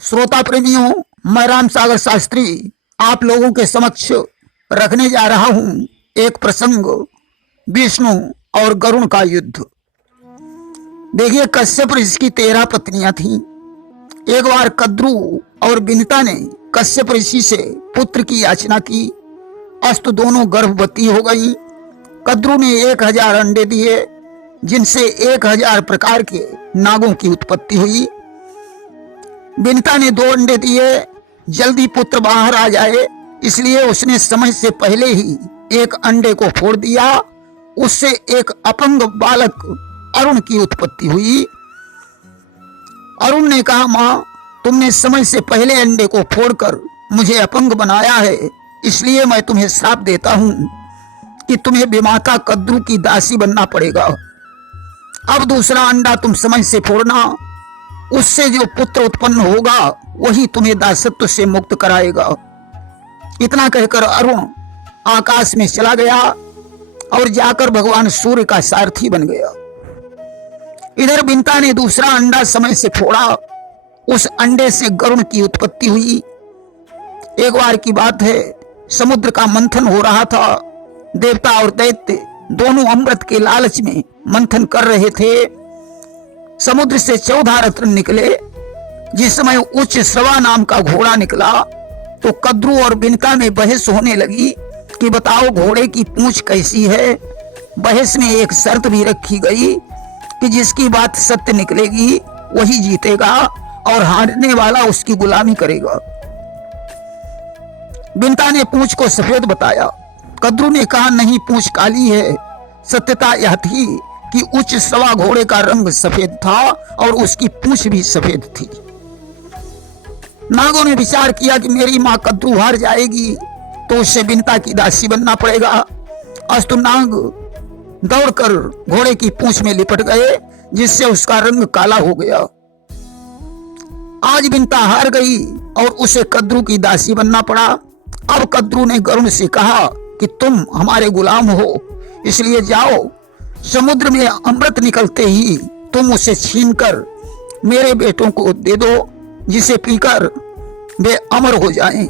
श्रोता प्रेमियों, मैं राम सागर शास्त्री आप लोगों के समक्ष रखने जा रहा हूं एक प्रसंग, विष्णु और गरुण का युद्ध। देखिए, कश्यप ऋषि की 13 पत्नियां थीं। एक बार कद्रु और विनिता ने कश्यप ऋषि से पुत्र की याचना की। अस्तु दोनों गर्भवती हो गईं। कद्रु ने 1000 अंडे दिए, जिनसे 1000 प्रकार के नागों की उत्पत्ति हुई। विनिता ने 2 अंडे दिए, जल्दी पुत्र बाहर आ जाए, इसलिए उसने समय से पहले ही एक अंडे को फोड़ दिया। उससे एक अपंग बालक अरुण की उत्पत्ति हुई। अरुण ने कहा, मां, तुमने समय से पहले अंडे को फोड़कर मुझे अपंग बनाया है, इसलिए मैं तुम्हें श्राप देता हूं कि तुम्हें विमाता कद्रु की दासी बनना पड़ेगा। अब दूसरा अंडा तुम समय से फोड़ना, उससे जो पुत्र उत्पन्न होगा वही तुम्हें दासत्व से मुक्त कराएगा। इतना कहकर अरुण आकाश में चला गया और जाकर भगवान सूर्य का सारथी बन गया। इधर विनिता ने दूसरा अंडा समय से फोड़ा। उस अंडे से गरुण की उत्पत्ति हुई। एक बार की बात है, समुद्र का मंथन हो रहा था। देवता और दैत्य दोनों अमृत के लालच में मंथन कर रहे थे। समुद्र से 14 रत्न निकले। जिस समय उच्च श्रवा नाम का घोड़ा निकला तो कद्रु और विनिता में बहस होने लगी कि बताओ घोड़े की पूंछ कैसी है। बहस में एक शर्त भी रखी गई कि जिसकी बात सत्य निकलेगी वही जीतेगा और हारने वाला उसकी गुलामी करेगा। विनिता ने पूंछ को सफेद बताया। कद्रु ने कहा, नहीं, पूंछ काली है। सत्यता यह थी कि उच्च श्रवा घोड़े का रंग सफेद था और उसकी पूंछ भी सफेद थी। नागों ने विचार किया कि मेरी मां कद्रु हार जाएगी तो उससे विनिता की दासी बनना पड़ेगा। अस्तु नाग दौड़कर घोड़े की पूंछ में लिपट गए, जिससे उसका रंग काला हो गया। आज विनिता हार गई और उसे कद्रु की दासी बनना पड़ा। अब कद्रु ने गरुण से कहा कि तुम हमारे गुलाम हो, इसलिए जाओ, समुद्र में अमृत निकलते ही तुम उसे छीनकर मेरे बेटों को दे दो, जिसे पीकर वे अमर हो जाएं।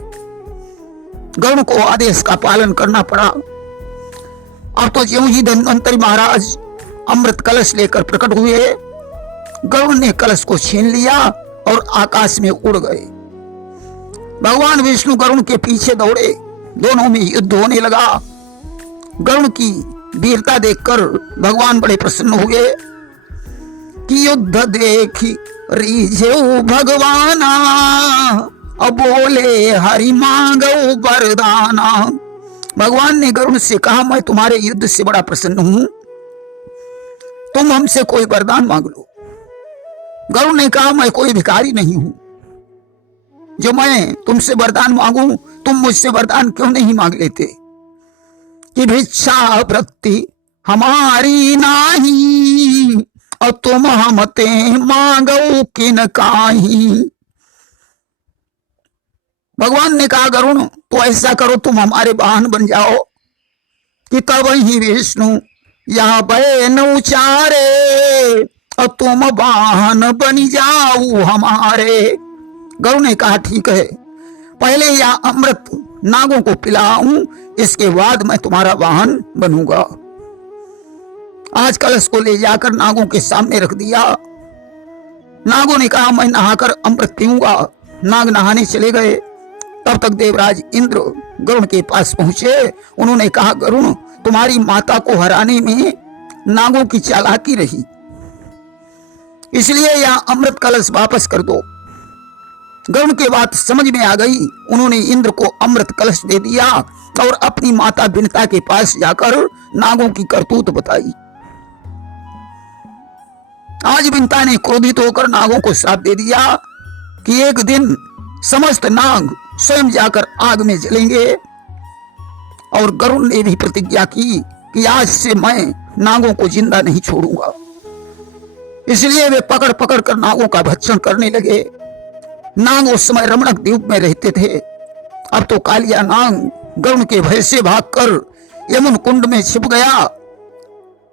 गरुण को आदेश का पालन करना पड़ा। अब तो ज्यों ही धन्वंतरी महाराज अमृत कलश लेकर प्रकट हुए, गरुण ने कलश को छीन लिया और आकाश में उड़ गए। भगवान विष्णु गरुण के पीछे दौड़े। दोनों में युद्ध होने लगा। गरुण की वीरता देखकर भगवान बड़े प्रसन्न हुए कि युद्ध देखी रीझे भगवाना, अब बोले हरि मांगो वरदाना। भगवान ने गरुण से कहा, मैं तुम्हारे युद्ध से बड़ा प्रसन्न हूं, तुम हमसे कोई वरदान मांग लो। गरुण ने कहा, मैं कोई भिखारी नहीं हूं जो मैं तुमसे वरदान मांगूं। तुम मुझसे वरदान क्यों नहीं मांग लेते कि भिक्षा वृत्ति हमारी नाही और तुम हमते मांगो किन काही। भगवान ने कहा, गरुण, तो ऐसा करो, तुम हमारे वाहन बन जाओ कि तब ही विष्णु यहाँ बैन उचारे और तुम वाहन बन जाओ हमारे। गरुण ने कहा, ठीक है, पहले यह अमृत नागों को पिलाऊं, इसके बाद मैं तुम्हारा वाहन बनूंगा। आज कलश को ले जाकर नागों के सामने रख दिया। नागों ने कहा, मैं नहाकर अमृत पीऊंगा। नाग नहाने चले गए। तब तक देवराज इंद्र गरुण के पास पहुंचे। उन्होंने कहा, गरुण, तुम्हारी माता को हराने में नागों की चालाकी रही, इसलिए यह अमृत कलश वापस कर दो। गरुण के बात समझ में आ गई। उन्होंने इंद्र को अमृत कलश दे दिया और अपनी माता विनिता के पास जाकर नागों की करतूत बताई। आज विनिता ने क्रोधित होकर नागों को श्राप दे दिया कि एक दिन समस्त नाग स्वयं जाकर आग में जलेंगे। और गरुण ने भी प्रतिज्ञा की कि आज से मैं नागों को जिंदा नहीं छोड़ूंगा। इसलिए वे पकड़ पकड़ कर नागों का भक्षण करने लगे। नाग उस समय रमणक द्वीप में रहते थे। अब तो कालिया नाग गरुण के भय से भागकर यमुन कुंड में छिप गया,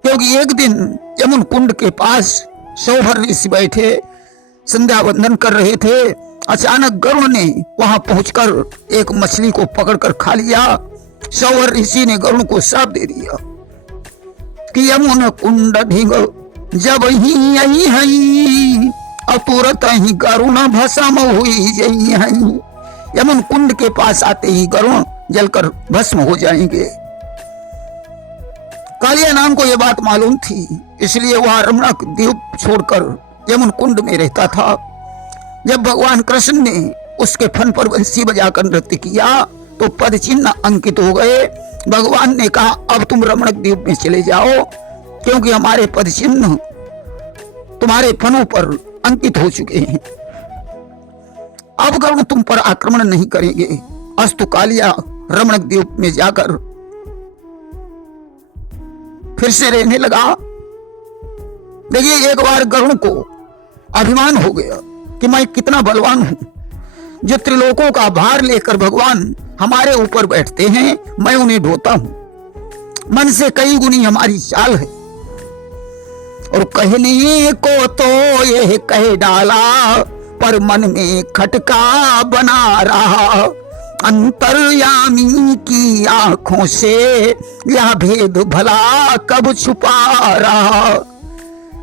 क्योंकि एक दिन यमुन कुंड के पास सौभर ऋषि बैठे। संध्या वंदन कर रहे थे, अचानक गरुड़ ने वहां पहुंचकर एक मछली को पकड़कर खा लिया। सौर ऋषि ने गरुड़ को श्राप दे दिया कि यमुन कुंड ढिग जब ही यही है तुरंत ही गरुण भस्म हुई जई है। यमुन कुंड के पास आते ही गरुण जलकर भस्म हो जाएंगे। कालिया नाम को यह बात मालूम थी, इसलिए वह रमणक द्वीप छोड़कर यमुन कुंड में रहता था। जब भगवान कृष्ण ने उसके फन पर बंसी बजाकर नृत्य किया तो पद चिन्ह अंकित हो गए। भगवान ने कहा, अब तुम रमणक द्वीप में चले जाओ, क्योंकि हमारे पद चिन्ह तुम्हारे फनों पर अंकित हो चुके हैं। अब गरुड़ तुम पर आक्रमण नहीं करेंगे। अस्तु कालिया रमणक द्वीप में जाकर फिर से रहने लगा। देखिए, एक बार गरुड़ को अभिमान हो गया कि मैं कितना बलवान हूं, जो त्रिलोकों का भार लेकर भगवान हमारे ऊपर बैठते हैं, मैं उन्हें ढोता हूं। मन से कई गुनी हमारी चाल है, और कहने को तो यह कह डाला, पर मन में खटका बना रहा। अंतर्यामी की आंखों से यह भेद भला कब छुपा रहा।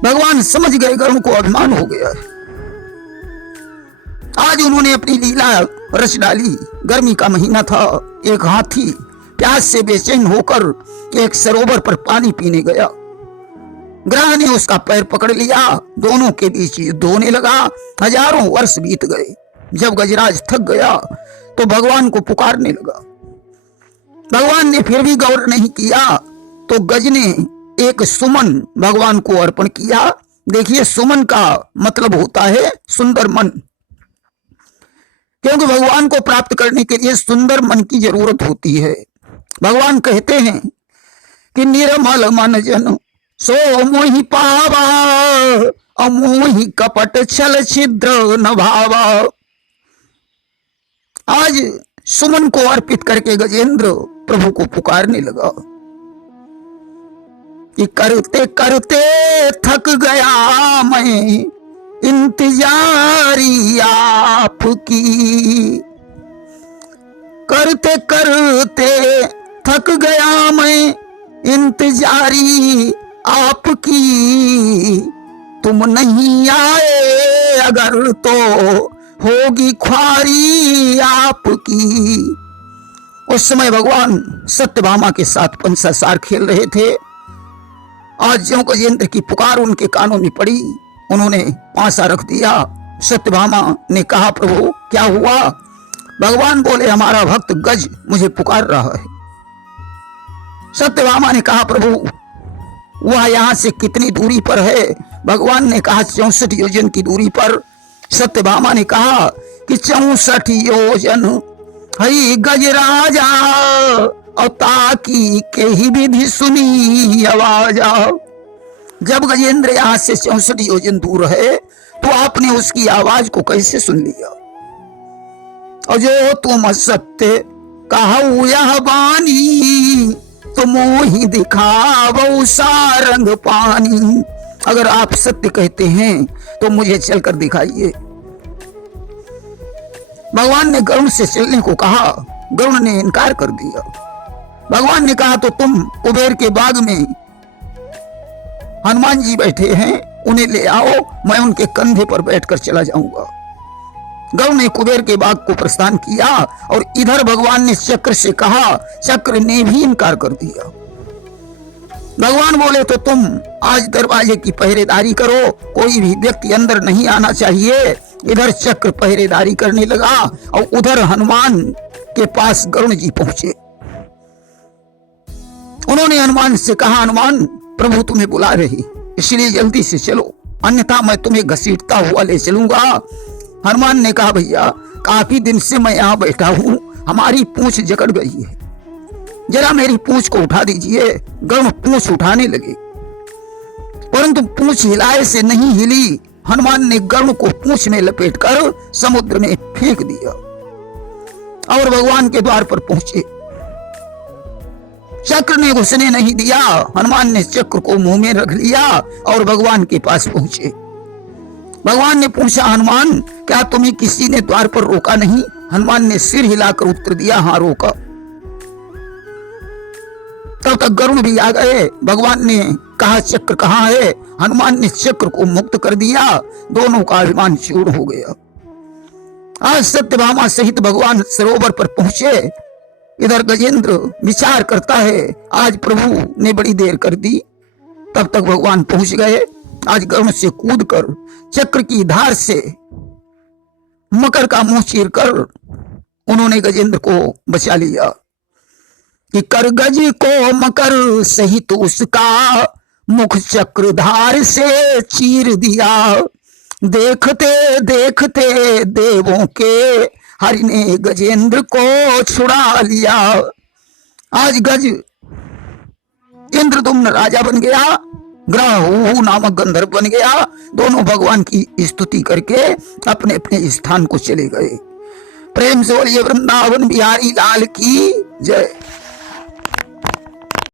भगवान समझ गए गरुड़ को अभिमान हो गया है। आज उन्होंने अपनी लीला रच डाली। गर्मी का महीना था। एक हाथी प्यास से बेचैन होकर एक सरोवर पर पानी पीने गया। ग्रह ने उसका पैर पकड़ लिया, दोनों के बीच युद्ध होने लगा। हजारों वर्ष बीत गए। जब गजराज थक गया तो भगवान को पुकारने लगा। भगवान ने फिर भी गौर नहीं किया तो गज ने एक सुमन भगवान को अर्पण किया। देखिए, सुमन का मतलब होता है सुंदर मन, क्योंकि भगवान को प्राप्त करने के लिए सुंदर मन की जरूरत होती है। भगवान कहते हैं कि निर्मल मन जन सो मोहि पावा, अमोहि कपट छल छिद्र न भावा। आज सुमन को अर्पित करके गजेंद्र प्रभु को पुकारने लगा कि करते करते थक गया मैं इंतजारी आपकी, करते करते थक गया मैं इंतजारी आपकी। तुम नहीं आए अगर तो होगी ख्वारी आपकी। उस समय भगवान सत्यभामा के साथ पंचासार खेल रहे थे। आज ज्यों गजेंद्र की पुकार उनके कानों में पड़ी, उन्होंने पांसा रख दिया। सत्यभामा ने कहा, प्रभु क्या हुआ? भगवान बोले, हमारा भक्त गज मुझे पुकार रहा है। सत्यभामा ने कहा, प्रभु वह यहां से कितनी दूरी पर है? भगवान ने कहा, 64 योजन की दूरी पर। सत्यभामा ने कहा कि 64 योजन हई गजराजा, और ताकी के ही विधि सुनी आवाजा। जब गजेंद्र यहां से 64 योजन दूर है तो आपने उसकी आवाज को कैसे सुन लिया? और जो तुम सत्य कहू यह बानी, तुम ही दिखावो सारंग पानी। अगर आप सत्य कहते हैं तो मुझे चलकर दिखाइए। भगवान ने गरुड़ से चलने को कहा, गरुड़ ने इनकार कर दिया। भगवान ने कहा, तो तुम कुबेर के बाग में हनुमान जी बैठे हैं, उन्हें ले आओ, मैं उनके कंधे पर बैठकर चला जाऊंगा। गरुड़ ने कुबेर के बाग को प्रस्थान किया और इधर भगवान ने चक्र से कहा, चक्र ने भी इनकार कर दिया। भगवान बोले, तो तुम आज दरवाजे की पहरेदारी करो, कोई भी व्यक्ति अंदर नहीं आना चाहिए। इधर चक्र पहरेदारी करने लगा और उधर हनुमान के पास गरुड़ जी पहुंचे। उन्होंने हनुमान से कहा, हनुमान प्रभु तुम्हें बुला रही, इसलिए जल्दी से चलो, अन्यथा मैं तुम्हें घसीटता हुआ ले चलूंगा। हनुमान ने कहा, भैया काफी दिन से मैं यहाँ बैठा हूँ, हमारी पूंछ जकड़ गई है, जरा मेरी पूंछ को उठा दीजिए। गरुड़ पूंछ उठाने लगे, परंतु पूंछ हिलाए से नहीं हिली। हनुमान ने गरुड़ को पूंछ में लपेटकर समुद्र में फेंक दिया और भगवान के द्वार पर पहुंचे। चक्र ने घुसने नहीं दिया। हनुमान ने चक्र को मुंह में रख लिया और भगवान के पास पहुंचे। भगवान ने पूछा, हनुमान क्या तुम्हें किसी ने द्वार पर रोका नहीं? हनुमान ने सिर हिलाकर उत्तर दिया, हाँ रोका। तब तक गरुड़ भी आ गए। भगवान ने कहा, चक्र कहाँ है? हनुमान ने चक्र को मुक्त कर दिया। दोनों का अभिमान चूर हो गया। आज सत्यभामा सहित भगवान सरोवर पर पहुंचे। इधर गजेंद्र विचार करता है, आज प्रभु ने बड़ी देर कर दी। तब तक भगवान पहुंच गए। आज गरुड़ से कूदकर चक्र की धार से मकर का मुंह चीर कर उन्होंने गजेंद्र को बचा लिया कि कर गज को मकर सहित उसका मुख चक्र धार से चीर दिया। देखते देखते देवों के हरि ने गजेंद्र को छुड़ा लिया। आज गज इंद्रदुम्न राजा बन गया, ग्रह नामक गंधर्व बन गया। दोनों भगवान की स्तुति करके अपने अपने स्थान को चले गए। प्रेम से बोलिए वृंदावन बिहारी लाल की जय।